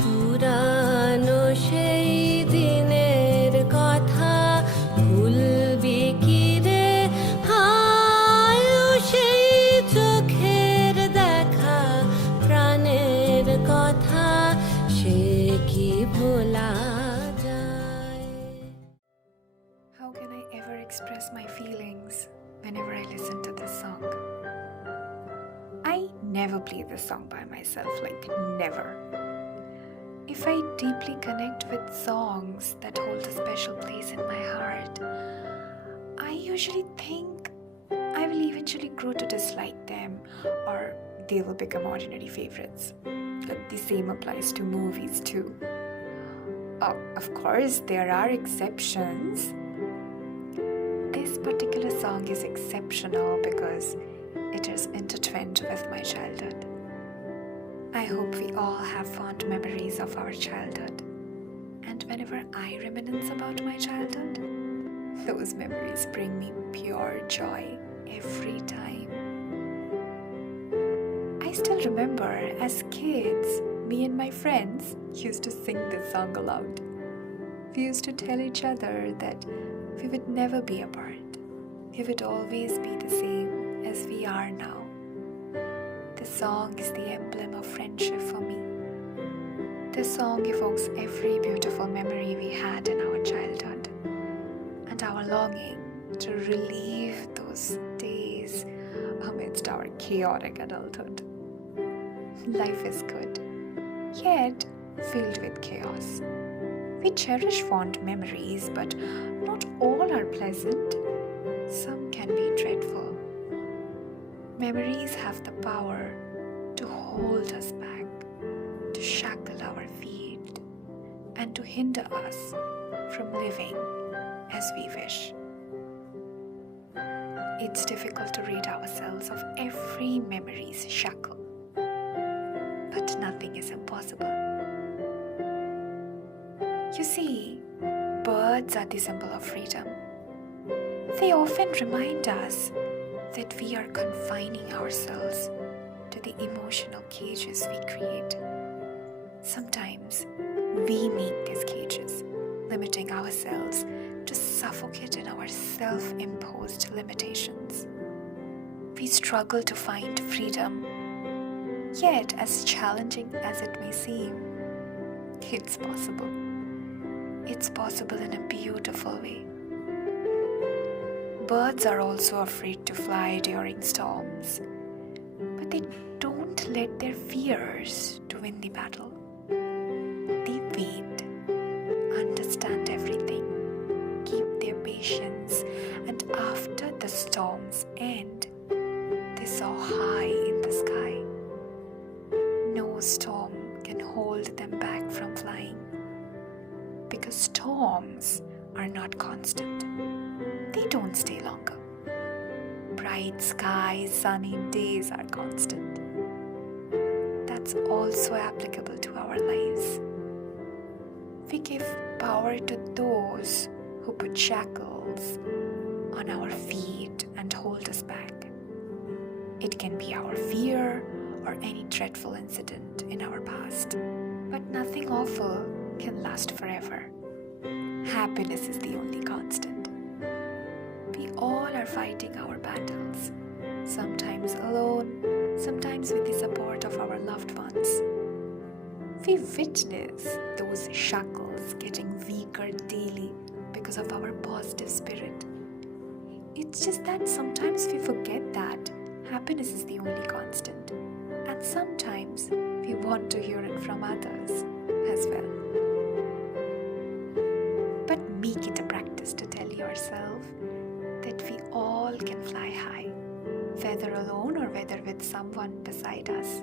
পুরানো সেই দিনের কথা ভুলবি কি রে হায় সেই চোখের দেখা প্রাণের কথা সে কি ভোলা যায়? How can I ever express my feelings whenever I listen to this song? I never play this song by myself, like never. If I deeply connect with songs that hold a special place in my heart, I usually think I will eventually grow to dislike them, or they will become ordinary favorites. The same applies to movies too. Of course, there are exceptions. This particular song is exceptional because it is intertwined with my childhood. I hope we all have fond memories of our childhood. And whenever I reminisce about my childhood, those memories bring me pure joy every time. I still remember as kids, me and my friends used to sing this song aloud. We used to tell each other that we would never be apart. We would always be the same as we are now. This song is the emblem of friendship for me. This song evokes every beautiful memory we had in our childhood and our longing to relive those days amidst our chaotic adulthood. Life is good, yet filled with chaos. We cherish fond memories, but not all are pleasant. Some can be dreadful. Memories have the power to hold us back, to shackle our feet, and to hinder us from living as we wish. It's difficult to rid ourselves of every memory's shackle, but nothing is impossible. You see, birds are the symbol of freedom. They often remind us that we are confining ourselves to the emotional cages we create. Sometimes we make these cages, limiting ourselves to suffocate in our self-imposed limitations. We struggle to find freedom, yet as challenging as it may seem, it's possible. It's possible in a beautiful way. Birds are also afraid to fly during storms, but they don't let their fears to win the battle. They wait, understand everything, keep their patience, and after the storms end, they soar high in the sky. No storm can hold them back from flying, because storms are not constant. They don't stay longer. Bright skies, sunny days are constant. That's also applicable to our lives. We give power to those who put shackles on our feet and hold us back. It can be our fear or any dreadful incident in our past. But nothing awful can last forever. Happiness is the only constant. We all are fighting our battles, sometimes alone, sometimes with the support of our loved ones. We witness those shackles getting weaker daily because of our positive spirit. It's just that sometimes we forget that happiness is the only constant, and sometimes we want to hear it from others as well. But make it a practice to tell yourself that we all can fly high, whether alone or whether with someone beside us.